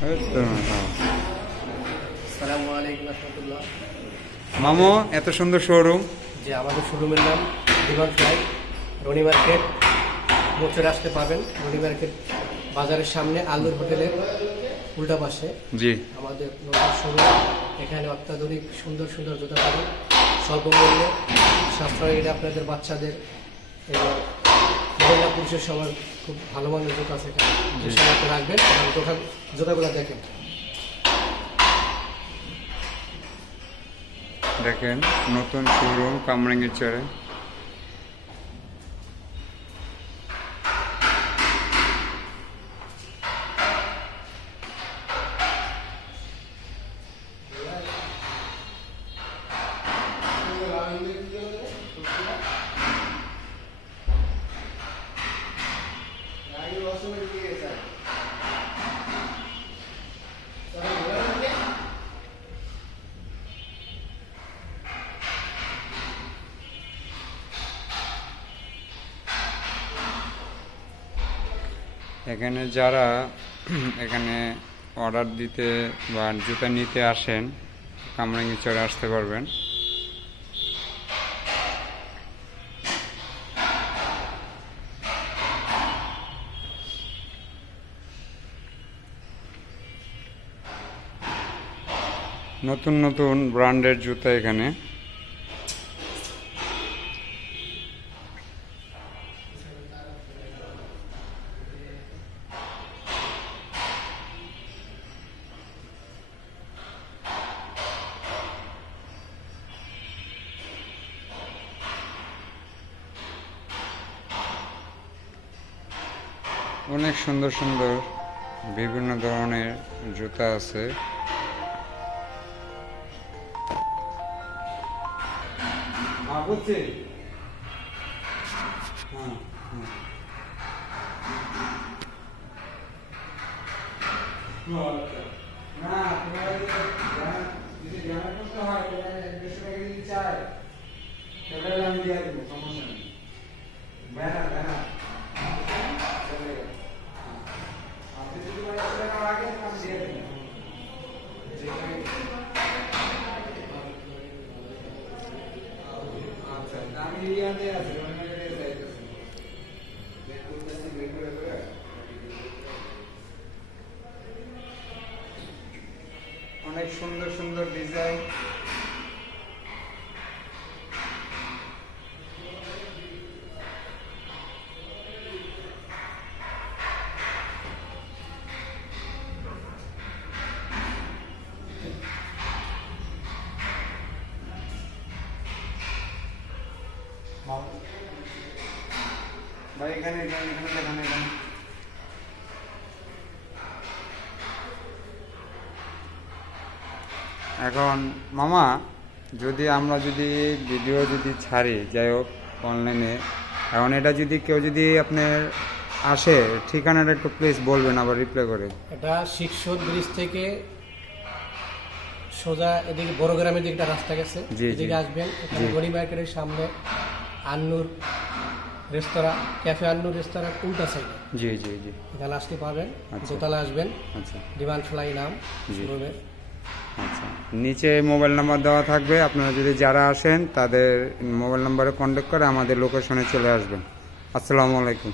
আসসালামু আলাইকুম রাহমাতুল্লাহ। মামু, এত সুন্দর শোরুম। যে আমাদের শোরুমের নাম ডিমান্ড ফ্লাই, রনি মার্কেট মোচরে আসতে পাবেন। রনি মার্কেট বাজারের সামনে আলুর হোটেলের উল্টা পাশে জি, আমাদের নতুন শোরুম। এখানে অত্যাধুনিক সুন্দর সুন্দর জুতা পাবেন স্বল্প মূল্যে, সাশ্রয়ী রেটে। আপনাদের বাচ্চাদের এবং মহিলা পুরুষের সবার খুব ভালো মানের জুতা আছে এখানে, যে সময় রাখবেন। জুতাগুলো দেখেন, দেখেন নতুন শোরুম কামরাঙ্গীর চরে। এখানে যারা এখানে অর্ডার দিতে বা জুতা নিতে আসেন, কামরাঙ্গীর চরে আসতে পারবেন। নতুন নতুন ব্র্যান্ডের জুতা এখানে। অনেক সুন্দর সুন্দর বিভিন্ন ধরনের জুতা আছে। অনেক সুন্দর সুন্দর ডিজাইন। ভাই এখানে এখানে এখন মামা, যদি আমরা ভিডিও ছাড়ি, যাই হোক অনলাইনে, এখন এটা কেউ আপনার আসে, ঠিকানাটা একটু প্লিজ বলবেন আবার রিপ্লাই করে। এটা শিক্ষক ব্রিজ থেকে সোজা এদিকে বড় গ্রামের দিকে একটা রাস্তা গেছে, এদিকে আসবেন। এখানে গনি মার্কেটের সামনে আন্নুর রেস্তোরাঁ, ক্যাফে আন্নুর রেস্তোরাঁ উল্টা সাইডে। জি জি জি, এখানে আসতে পাবেন। দোতলা আসবেন। আচ্ছা, ডিমান্ড ফ্লাই নাম রুমের। আচ্ছা, নিচে মোবাইল নাম্বার দেওয়া থাকবে। আপনারা যারা আসেন তাদের মোবাইল নাম্বারে কন্ট্যাক্ট করে আমাদের লোকেশনে চলে আসবেন। আসসালামু আলাইকুম।